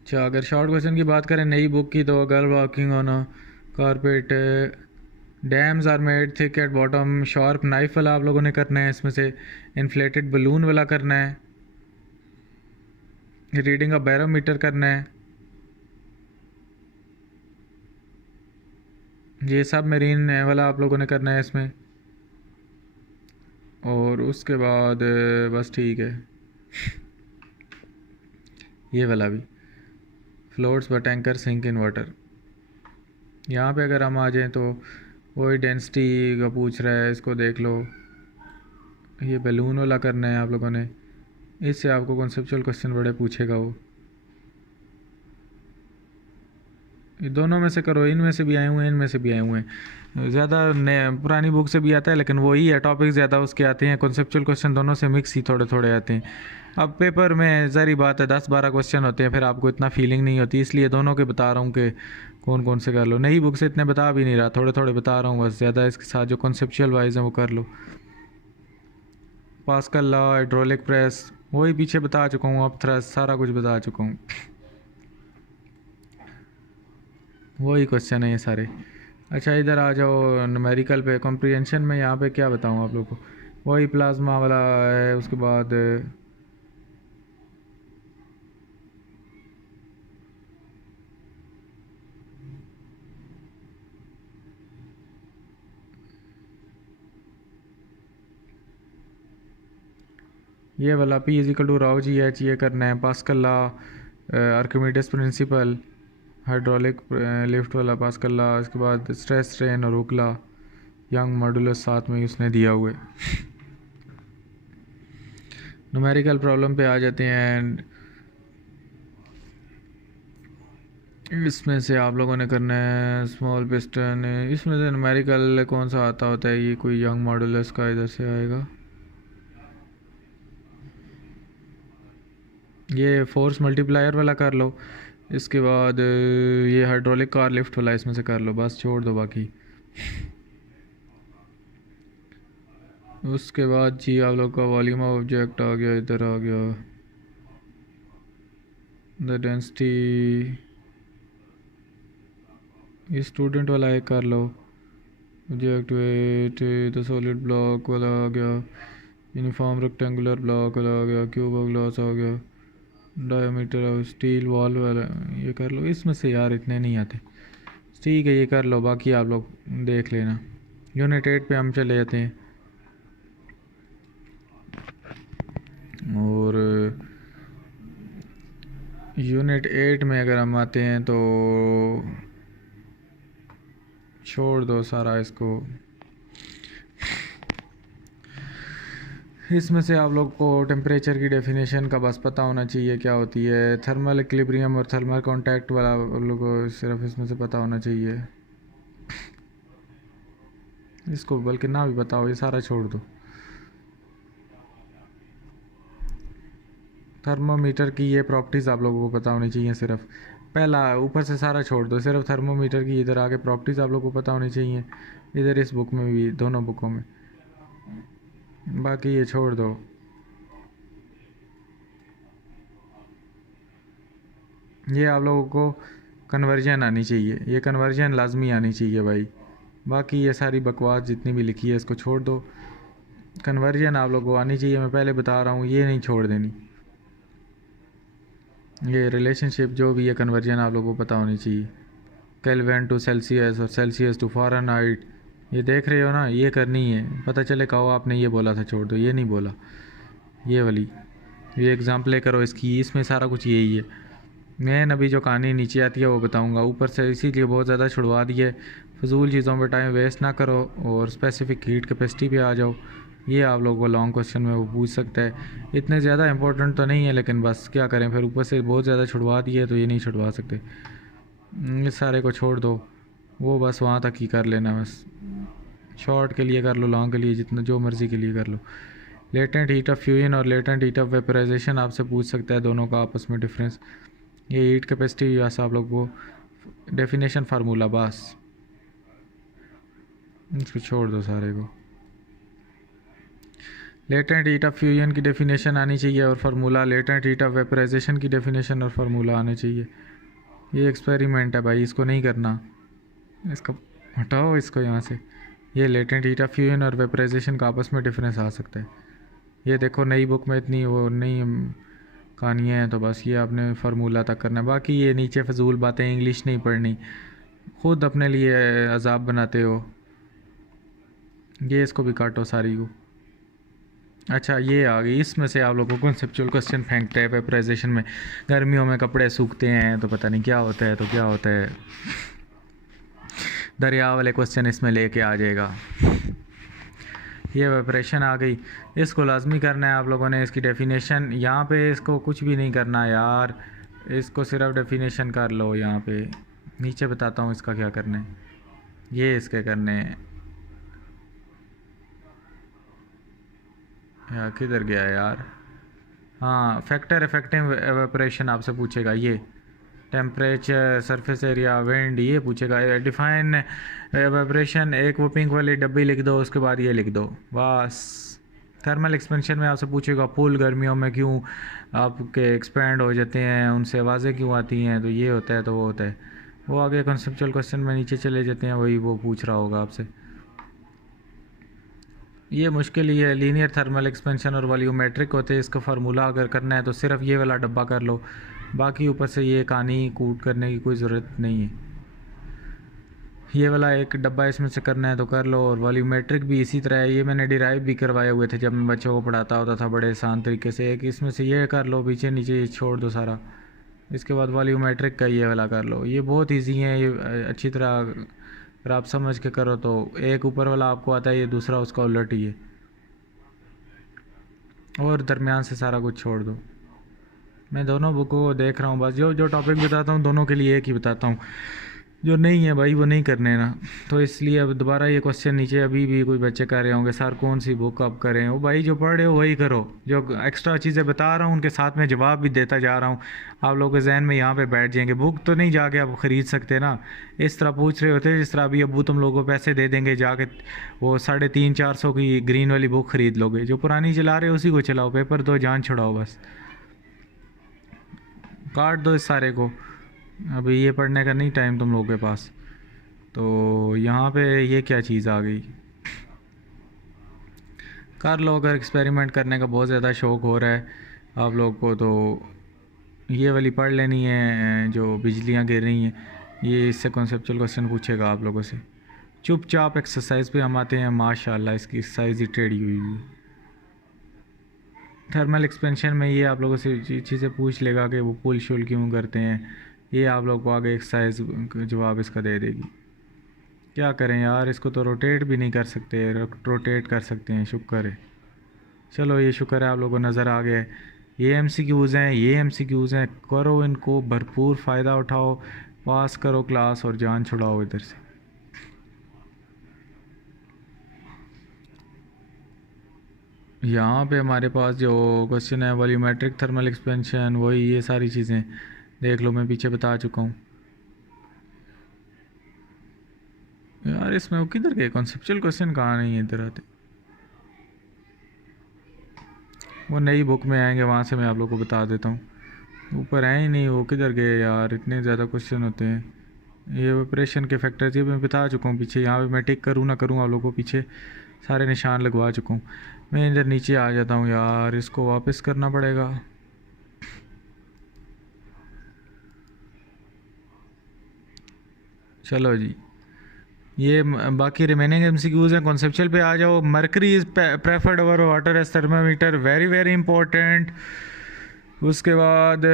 अच्छा अगर शॉर्ट क्वेश्चन की बात करें नई बुक की, तो girl walking on a carpet, dams are made thick at bottom, sharp knife वाला आप लोगों ने करना है, इसमें से इन्फ्लेटेड बलून वाला करना है, रीडिंग अ बैरोमीटर करना है, ये सब मेरीन वाला आप लोगों ने करना है इसमें। और उसके बाद बस ठीक है, ये वाला भी floats but anchor sink in water. यहाँ पे अगर हम आ जाएं तो वही डेंसिटी का पूछ रहा है, इसको देख लो। ये बैलून वाला करना है आप लोगों ने, इससे आपको कॉन्सेप्चुअल क्वेश्चन बड़े पूछेगा वो। ये दोनों में से करो, इनमें से भी आए हुए हैं, इनमें से भी आए हुए हैं। ज़्यादा पुरानी बुक से भी आता है, लेकिन वही है, टॉपिक ज़्यादा उसके आते हैं। कॉन्सेप्चुअल क्वेश्चन दोनों से मिक्स ही थोड़े थोड़े आते हैं। अब पेपर में ज़ाहिर बात है 10-12 क्वेश्चन होते हैं, फिर आपको इतना फीलिंग नहीं होती, इसलिए दोनों के बता रहा हूँ कि कौन कौन से कर लो। नई बुक से इतने बता भी नहीं रहा, थोड़े थोड़े बता रहा हूँ बस, ज़्यादा इसके साथ जो कॉन्सेप्चुअल वाइज हैं वो कर लो। पास्कल लॉ, हाइड्रोलिक प्रेस, वही पीछे बता चुका हूँ, अब थोड़ा सारा कुछ बता चुका हूँ, वही क्वेश्चन है ये सारे। अच्छा इधर आ जाओ न्यूमेरिकल पे, कॉम्प्रिहेंशन में यहाँ पे क्या बताऊँ आप लोग को, वही प्लाज्मा वाला है। उसके बाद ये वाला P is equal to rho g h, ये करना है। Pascal law, Archimedes principle, hydraulic lift वाला पास्कल लॉ। उसके बाद स्ट्रेस स्ट्रेन और हुक लॉ, यंग मॉडुलस साथ में उसने दिया हुआ है। न्यूमेरिकल प्रॉब्लम पे आ जाते हैं। इसमें से आप लोगों ने करना है स्मॉल पिस्टन, इसमें से न्यूमेरिकल कौन सा आता होता है, ये कोई यंग मॉडुलस का इधर से आएगा। ये फोर्स मल्टीप्लायर वाला कर लो। इसके बाद ये हाइड्रोलिक कार लिफ्ट वाला इसमें से कर लो, बस छोड़ दो बाकी। उसके बाद जी आप लोग का वॉल्यूम ऑफ ऑब्जेक्ट आ गया, इधर आ गया द डेंसिटी, ये स्टूडेंट वाला एक कर लो। Object weight, the solid block वाला आ गया, यूनिफॉर्म रेक्टेंगुलर ब्लॉक वाला आ गया, क्यूब ऑफ ग्लास आ गया, डायमीटर ऑफ स्टील वॉल वाला ये कर लो। इसमें से यार इतने नहीं आते, ठीक है ये कर लो, बाकी आप लोग देख लेना। यूनिट 8 पे हम चले जाते हैं, और यूनिट 8 में अगर हम आते हैं तो छोड़ दो सारा इसको। इसमें से आप लोग को टेम्परेचर की डेफिनेशन का बस पता होना चाहिए क्या होती है, थर्मल इक्विलिब्रियम और थर्मल कांटेक्ट वाला आप लोग को सिर्फ इसमें से पता होना चाहिए। इसको बल्कि ना भी बताओ, ये सारा छोड़ दो। थर्मोमीटर की ये प्रॉपर्टीज़ आप लोगों को पता होनी चाहिए सिर्फ, पहला ऊपर से सारा छोड़ दो, सिर्फ थर्मोमीटर की इधर आगे प्रॉपर्टीज़ आप लोगों को पता होनी चाहिए, इधर इस बुक में भी, दोनों बुकों में, बाकी ये छोड़ दो। ये आप लोगों को कन्वर्जन आनी चाहिए, ये कन्वर्जन लाजमी आनी चाहिए भाई, बाकी ये सारी बकवास जितनी भी लिखी है इसको छोड़ दो। कन्वर्जन आप लोगों को आनी चाहिए, मैं पहले बता रहा हूँ, ये नहीं छोड़ देनी। ये रिलेशनशिप जो भी है कन्वर्जन आप लोगों को पता होनी चाहिए, केल्विन टू सेल्सियस और सेल्सियस टू फ़ारेनहाइट, ये देख रहे हो ना, ये करनी है। पता चले कहो आपने ये बोला था छोड़ दो, ये नहीं बोला। ये वाली ये एग्जाम्पल करो इसकी, इसमें सारा कुछ यही है। मैं अभी जो कहानी नीचे आती है वो बताऊंगा, ऊपर से इसीलिए बहुत ज़्यादा छुड़वा दिए, फजूल चीज़ों पर टाइम वेस्ट ना करो और स्पेसिफिक हीट कैपेसिटी पे आ जाओ। ये आप लोगों को लॉन्ग क्वेश्चन में वो पूछ सकता है, इतने ज़्यादा इंपॉर्टेंट तो नहीं है, लेकिन बस क्या करें, फिर ऊपर से बहुत ज़्यादा छुड़वा दिए तो ये नहीं छुड़वा सकते। इस सारे को छोड़ दो, वो बस वहाँ तक ही कर लेना, बस शॉर्ट के लिए कर लो, लॉन्ग के लिए जितना जो मर्ज़ी के लिए कर लो। लेटेंट हीट ऑफ फ्यूजन और लेटेंट हीट ऑफ वेपराइजेशन आपसे पूछ सकता है, दोनों का आपस में डिफरेंस। ये हीट कैपेसिटी बस आप लोग को डेफिनेशन फार्मूला, बस इसको छोड़ दो सारे को। लेटेंट हीट ऑफ फ्यूजन की डेफिनेशन आनी चाहिए और formula, latent heat of vaporisation की डेफिनेशन और फार्मूला आने चाहिए। ये एक्सपेरिमेंट है भाई, इसको नहीं करना, इसको हटाओ इसको यहाँ से। ये लेटेंट हीट ऑफ फ्यूजन और वेपराइजेशन का आपस में डिफरेंस आ सकता है। ये देखो नई बुक में इतनी वो नहीं कहानियाँ हैं, तो बस ये आपने फार्मूला तक करना है, बाकी ये नीचे फजूल बातें इंग्लिश नहीं पढ़नी, ख़ुद अपने लिए अजाब बनाते हो। ये इसको भी काटो सारी को। अच्छा ये आ गई, इसमें से आप लोग को कॉन्सेप्चुअल क्वेश्चन फेंकते हैं वेपराइजेशन में, गर्मियों में कपड़े सूखते हैं तो पता नहीं क्या होता है, तो क्या होता है, दरिया वाले क्वेश्चन इसमें लेके आ जाएगा। ये वेपरेशन आ गई, इसको लाजमी करना है आप लोगों ने, इसकी डेफिनेशन यहाँ पे, इसको कुछ भी नहीं करना यार, इसको सिर्फ डेफिनेशन कर लो। यहाँ पे नीचे बताता हूँ इसका क्या करना है, ये इसके करने हैं। यार किधर गया यार, हाँ फैक्टर इफेक्टिव एवेपोरेशन आपसे पूछेगा, ये टेम्परेचर, सरफेस एरिया, विंड, ये पूछेगा। डिफाइन एवेपोरेशन, एक वो पिंक वाली डब्बी लिख दो, उसके बाद ये लिख दो, बस थर्मल एक्सपेंशन में आपसे पूछेगा पुल गर्मियों में क्यों आपके एक्सपेंड हो जाते हैं, उनसे आवाज़ें क्यों आती हैं, तो ये होता है तो वो होता है। वो आगे कंसेप्चुअल क्वेश्चन में नीचे चले जाते हैं, वही वो पूछ रहा होगा आपसे। ये मुश्किल ही है, लीनियर थर्मल एक्सपेंशन और वॉल्यूमेट्रिक होते हैं। इसका फार्मूला अगर करना है तो सिर्फ ये वाला डब्बा कर लो, बाकी ऊपर से ये कहानी कूट करने की कोई ज़रूरत नहीं है। ये वाला एक डब्बा इसमें से करना है तो कर लो। और वॉल्यूमेट्रिक भी इसी तरह है, ये मैंने डिराइव भी करवाए हुए थे जब मैं बच्चों को पढ़ाता होता था बड़े आसान तरीके से। एक इसमें से ये कर लो, पीछे नीचे ये छोड़ दो सारा। इसके बाद वॉल्यूमेट्रिक का ये वाला कर लो। ये बहुत ईजी है, ये अच्छी तरह अगर आप समझ के करो तो एक ऊपर वाला आपको आता है, ये दूसरा उसका उलट ही है, और दरमियान से सारा कुछ छोड़ दो। मैं दोनों बुकों को देख रहा हूँ, बस जो जो टॉपिक बताता हूँ दोनों के लिए एक ही बताता हूँ, जो नहीं है भाई वो नहीं करने ना। तो इसलिए अब दोबारा ये क्वेश्चन नीचे अभी भी कोई बच्चे कर रहे होंगे सर कौन सी बुक अब करें, वो भाई जो पढ़ रहे हो वही करो, जो एक्स्ट्रा चीज़ें बता रहा हूँ उनके साथ में जवाब भी देता जा रहा हूँ। आप लोगों के जहन में यहाँ पे बैठ जाएंगे, बुक तो नहीं जाके आप ख़रीद सकते ना। इस तरह पूछ रहे होते जिस तरह अभी अबू तुम लोगों को पैसे दे देंगे जाके वो 350-400 की ग्रीन वाली बुक ख़रीद लोगे। जो पुरानी चला रहे हो उसी को चलाओ, पेपर दो, जान छुड़ाओ, बस काट दो इस सारे को। अभी ये पढ़ने का नहीं टाइम तुम लोगों के पास। तो यहाँ पे ये क्या चीज़ आ गई, कर लो। अगर एक्सपेरिमेंट करने का बहुत ज़्यादा शौक़ हो रहा है आप लोग को तो ये वाली पढ़ लेनी है, जो बिजलियाँ गिर रही हैं, ये इससे कॉन्सेप्चुअल क्वेश्चन पूछेगा आप लोगों से। चुपचाप एक्सरसाइज पे हम आते हैं, माशाल्लाह इसकी एक्सरसाइज ही टेढ़ी हुई है। थर्मल एक्सपेंशन में ये आप लोगों से चीज़ें पूछ लेगा कि वो पुल शुल क्यों करते हैं, ये आप लोग को आगे एक्सरसाइज जवाब इसका दे देगी। क्या करें यार, इसको तो रोटेट भी नहीं कर सकते, रोटेट कर सकते हैं, शुक्र है। चलो ये शुक्र है आप लोगों को नज़र आ गया है। ये एमसीक्यूज़ हैं, ये एमसीक्यूज़ हैं, करो इनको, भरपूर फ़ायदा उठाओ, पास करो क्लास और जान छुड़ाओ इधर से। यहाँ पे हमारे पास जो क्वेश्चन है वॉल्यूमेट्रिक थर्मल एक्सपेंशन, वही ये सारी चीज़ें देख लो, मैं पीछे बता चुका हूँ यार। इसमें वो किधर गए कॉन्सेप्चुअल क्वेश्चन, कहाँ नहीं है इधर आते, वो नई बुक में आएंगे वहाँ से मैं आप लोग को बता देता हूँ। ऊपर आए ही नहीं, वो किधर गए यार, इतने ज़्यादा क्वेश्चन होते हैं। ये ऑपरेशन के फैक्टर्स ये मैं बता चुका हूँ पीछे, यहाँ पे मैं टिक करूँ ना करूँ आप लोगों को पीछे सारे निशान लगवा चुका हूँ। मैं इधर नीचे आ जाता हूँ यार, इसको वापस करना पड़ेगा। चलो जी, ये बाकी रिमेनिंग एमसीक्यूज़ हैं। कॉन्सेप्चुअल पे आ जाओ। Mercury is preferred over water as thermometer, very very important. उसके बाद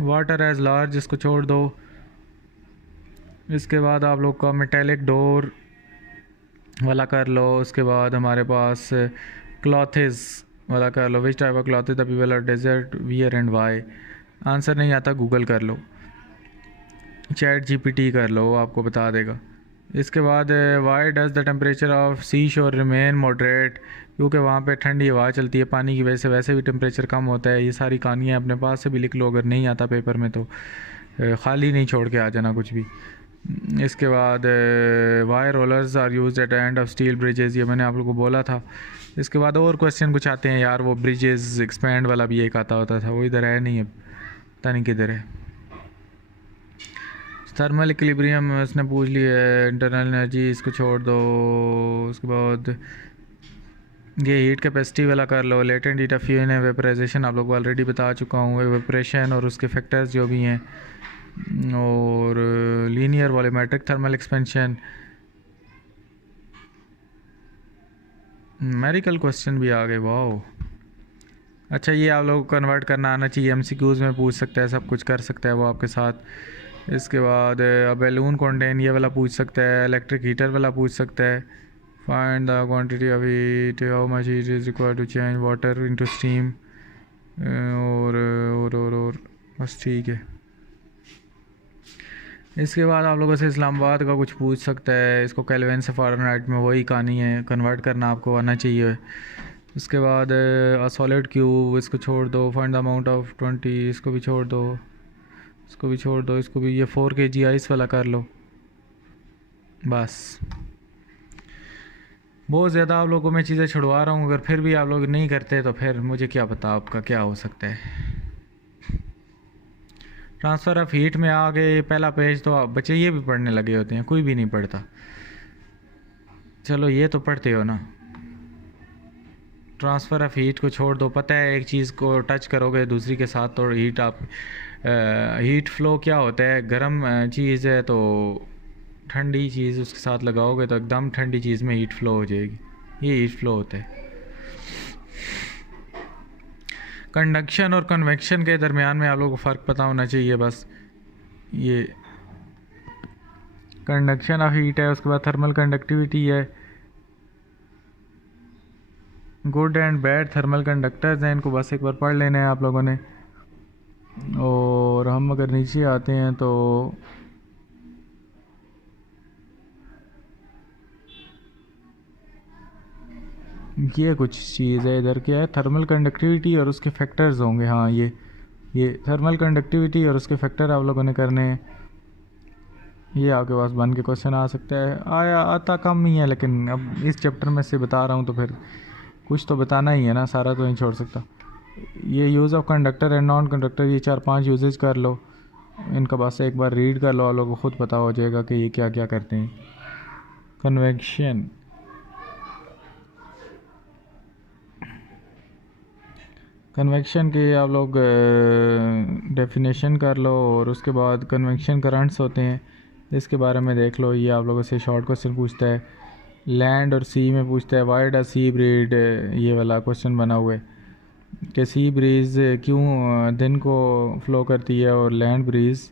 वाटर एज लार्ज, इसको छोड़ दो। इसके बाद आप लोग का मेटेलिक डोर वाला कर लो। उसके बाद हमारे पास क्लॉथेस वाला कर लो। Which type of clothes the people of desert wear and why. Answer नहीं आता गूगल कर लो, चैट जीपीटी कर लो, आपको बता देगा। इसके बाद why does the temperature of sea shore remain moderate, क्योंकि वहाँ पे ठंडी हवा चलती है पानी की वजह से, वैसे भी टेम्परेचर कम होता है। ये सारी कहानियाँ अपने पास से भी लिख लो, अगर नहीं आता पेपर में तो ख़ाली नहीं छोड़ के आ जाना कुछ भी। इसके बाद why rollers are used at end of steel bridges, ये मैंने आप लोगों को बोला था। इसके बाद और क्वेश्चन कुछ आते हैं यार, वो ब्रिजेज़ एक्सपेंड वाला भी एक आता होता था, वो इधर है नहीं है, पता नहीं किधर है। थर्मल इक्विलिब्रियम इसने पूछ लिया है। इंटरनल एनर्जी इसको छोड़ दो। उसके बाद ये हीट कैपेसिटी वाला कर लो। Latent heat of fusion vaporisation आप लोग को ऑलरेडी बता चुका हूँ, वेपरेशन और उसके फैक्टर्स जो भी हैं। और लीनियर वॉल्यूमेट्रिक थर्मल एक्सपेंशन, मेरिकल क्वेश्चन भी आ गए, वाओ। अच्छा ये आप लोग को कन्वर्ट करना आना चाहिए, एमसीक्यूज़ में पूछ सकता है, सब कुछ कर सकता है वो आपके साथ। इसके बाद बैलून कॉन्टेन ये वाला पूछ सकता है, इलेक्ट्रिक हीटर वाला पूछ सकता है। Find the quantity of heat, how much heat is required to change water into steam. और बस ठीक है। इसके बाद आप लोगों से इस्लामाबाद का कुछ पूछ सकता है, इसको केल्विन से फ़ारेनहाइट में, वही कहानी है, कन्वर्ट करना आपको आना चाहिए। उसके बाद सॉलिड क्यूब इसको छोड़ दो। फाइंड द अमाउंट ऑफ 20, इसको भी छोड़ दो, इसको भी छोड़ दो, इसको भी। ये 4 kg आइस वाला कर लो बस। बहुत ज़्यादा आप लोगों को मैं चीज़ें छुड़वा रहा हूँ, अगर फिर भी आप लोग नहीं करते तो फिर मुझे क्या पता आपका क्या हो सकता है। ट्रांसफ़र ऑफ हीट में आ गए, पहला पेज तो आप बच्चे ये भी पढ़ने लगे होते हैं, कोई भी नहीं पढ़ता। चलो ये तो पढ़ते हो ना। ट्रांसफ़र ऑफ हीट को छोड़ दो, पता है एक चीज़ को टच करोगे दूसरी के साथ तो हीट आप हीट फ्लो क्या होता है, गर्म चीज़ है तो ठंडी चीज़ उसके साथ लगाओगे तो एकदम ठंडी चीज़ में हीट फ्लो हो जाएगी, ये हीट फ्लो होता है। कंडक्शन और कन्वेक्शन के दरमियान में आप लोगों को फ़र्क पता होना चाहिए बस। ये कंडक्शन ऑफ हीट है, उसके बाद थर्मल कंडक्टिविटी है। Good and bad thermal conductors हैं, इनको बस एक बार पढ़ लेना है आप लोगों ने। और हम अगर नीचे आते हैं तो ये कुछ चीज़ है इधर, क्या है, थर्मल कंडक्टिविटी और उसके फैक्टर्स होंगे। हाँ ये थर्मल कंडक्टिविटी और उसके फैक्टर आप लोगों ने करने हैं। ये आपके पास बन के क्वेश्चन आ सकता है, आया आता कम ही है, लेकिन अब इस चैप्टर में से बता रहा हूँ तो फिर कुछ तो बताना ही है ना, सारा तो नहीं छोड़ सकता। ये use of conductor and non conductor, ये 4-5 यूजेज कर लो, इनका बस एक बार रीड कर लो, आप लोगों को खुद पता हो जाएगा कि ये क्या क्या करते हैं। कन्वेक्शन, कन्वेक्शन के आप लोग डेफिनेशन कर लो और उसके बाद कन्वेक्शन करंट्स होते हैं, इसके बारे में देख लो। ये आप लोगों से शॉर्ट क्वेश्चन पूछता है, लैंड और सी में पूछता है वाई डज सी ब्रीड, ये वाला क्वेश्चन बना हुआ है कि सी ब्रीज़ क्यों दिन को फ्लो करती है और लैंड ब्रीज़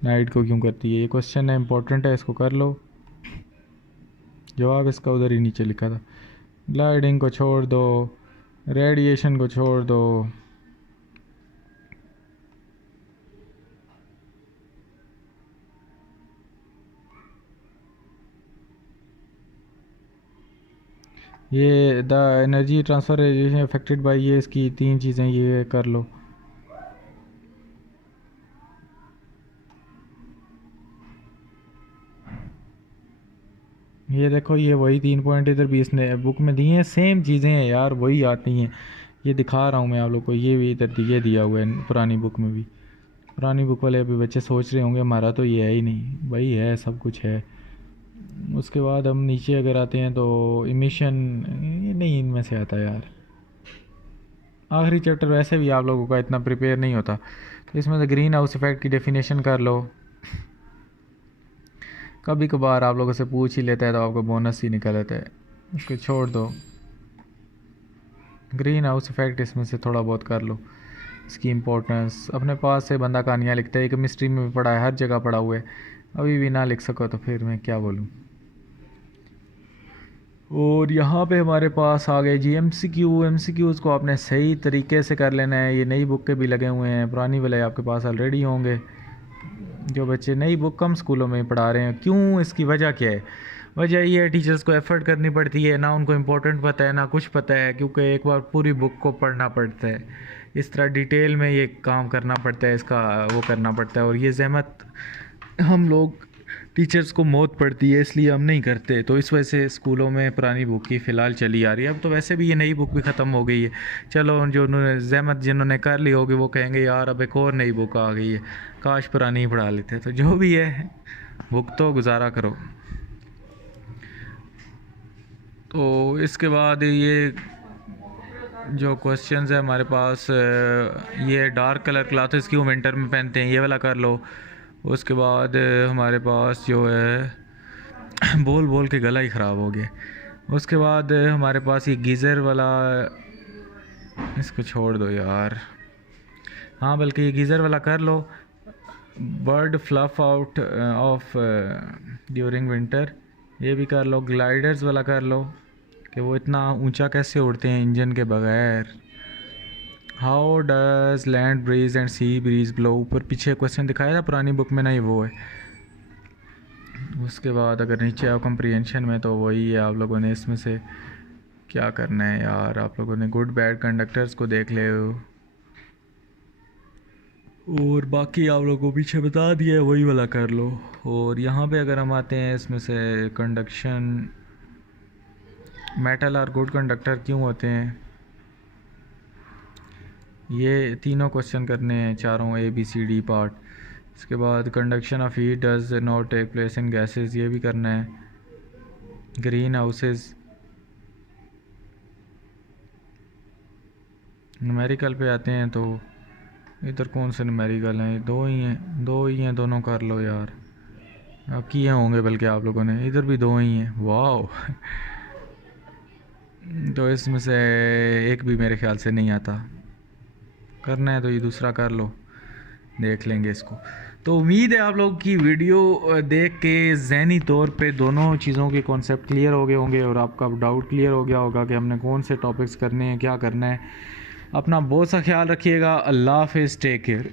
नाइट को क्यों करती है। ये क्वेश्चन है, इंपॉर्टेंट है, इसको कर लो। जवाब इसका उधर ही नीचे लिखा था। ग्लाइडिंग को छोड़ दो, रेडिएशन को छोड़ दो। ये the energy transfer radiation affected by, ये इसकी 3 चीज़ें, ये कर लो। ये देखो, ये वही 3 पॉइंट इधर भी इसने बुक में दिए हैं, सेम चीज़ें हैं यार, वही आती हैं। ये दिखा रहा हूँ मैं आप लोग को, ये भी इधर ये दिया हुआ है पुरानी बुक में भी। पुरानी बुक वाले अभी बच्चे सोच रहे होंगे हमारा तो ये है ही नहीं, भाई है, सब कुछ है। उसके बाद हम नीचे अगर आते हैं तो इमिशन, ये नहीं इनमें से आता यार। आखिरी चैप्टर वैसे भी आप लोगों का इतना प्रिपेयर नहीं होता, तो इसमें से ग्रीन हाउस इफेक्ट की डेफिनेशन कर लो। कभी कभार आप लोगों से पूछ ही लेता है तो आपको बोनस ही निकल आता है, उसको छोड़ दो। ग्रीन हाउस इफेक्ट इसमें से थोड़ा बहुत कर लो, इसकी इम्पोर्टेंस अपने पास से बंदा कहानियाँ लिखता है, केमिस्ट्री में भी पढ़ा है, हर जगह पढ़ा हुआ है, अभी भी ना लिख सको तो फिर मैं क्या बोलूँ। और यहाँ पे हमारे पास आ गए जी एमसीक्यू। एमसीक्यूज़ को आपने सही तरीके से कर लेना है, ये नई बुक के भी लगे हुए हैं, पुरानी वाले आपके पास ऑलरेडी होंगे। जो बच्चे नई बुक कम स्कूलों में पढ़ा रहे हैं, क्यों, इसकी वजह क्या है? वजह ये है टीचर्स को एफ़र्ट करनी पड़ती है, ना उनको इम्पोर्टेंट पता है ना कुछ पता है, क्योंकि एक बार पूरी बुक को पढ़ना पड़ता है, इस तरह डिटेल में ये काम करना पड़ता है, इसका वो करना पड़ता है। और ये ज़हमत हम लोग टीचर्स को मौत पड़ती है, इसलिए हम नहीं करते, तो इस वजह से स्कूलों में पुरानी बुक ही फ़िलहाल चली आ रही है। अब तो वैसे भी ये नई बुक भी ख़त्म हो गई है, चलो जो उन्होंने ज़हमत जिन्होंने कर ली होगी वो कहेंगे यार अब एक और नई बुक आ गई है, काश पुरानी ही पढ़ा लेते। तो जो भी है बुक तो गुजारा करो। तो इसके बाद ये जो क्वेश्चंस है हमारे पास, ये डार्क कलर क्लॉथ्स क्यों विंटर में पहनते हैं, ये वाला कर लो। उसके बाद हमारे पास जो है बोल बोल के गला ही ख़राब हो गया। उसके बाद हमारे पास ये गीज़र वाला, इसको छोड़ दो यार, हाँ बल्कि ये गीज़र वाला कर लो। Bird fluff out of during winter, ये भी कर लो। ग्लाइडर्स वाला कर लो कि वो इतना ऊंचा कैसे उड़ते हैं इंजन के बगैर। How does land breeze and sea breeze blow, ऊपर पीछे क्वेश्चन दिखाया था पुरानी बुक में, नहीं वो है। उसके बाद अगर नीचे आओ कंप्रीहेंशन में तो वही है, आप लोगों ने इसमें से क्या करना है यार, आप लोगों ने गुड बैड कंडक्टर्स को देख ले और बाकी आप लोगों को पीछे बता दिया है, वही वाला कर लो। और यहाँ पे अगर हम आते हैं इसमें से कंडक्शन मेटल और गुड कंडक्टर क्यों होते हैं? ये तीनों क्वेश्चन करने हैं, चारों ABCD पार्ट। इसके बाद conduction of heat does not take place in gases, ये भी करना है। Green houses. न्यूमेरिकल पे आते हैं तो इधर कौन से न्यूमेरिकल हैं? दो ही हैं, दोनों कर लो यार। अब किए होंगे बल्कि आप लोगों ने, इधर भी दो ही हैं। वाह तो इसमें से एक भी मेरे ख्याल से नहीं आता। करना है तो ये दूसरा कर लो, देख लेंगे इसको। तो उम्मीद है आप लोग की वीडियो देख के ज़हनी तौर पे दोनों चीज़ों के कॉन्सेप्ट क्लियर हो गए होंगे और आपका डाउट क्लियर हो गया होगा कि हमने कौन से टॉपिक्स करने हैं, क्या करना है। अपना बहुत सा ख्याल रखिएगा। अल्लाह हाफ़िज़, टेक केयर।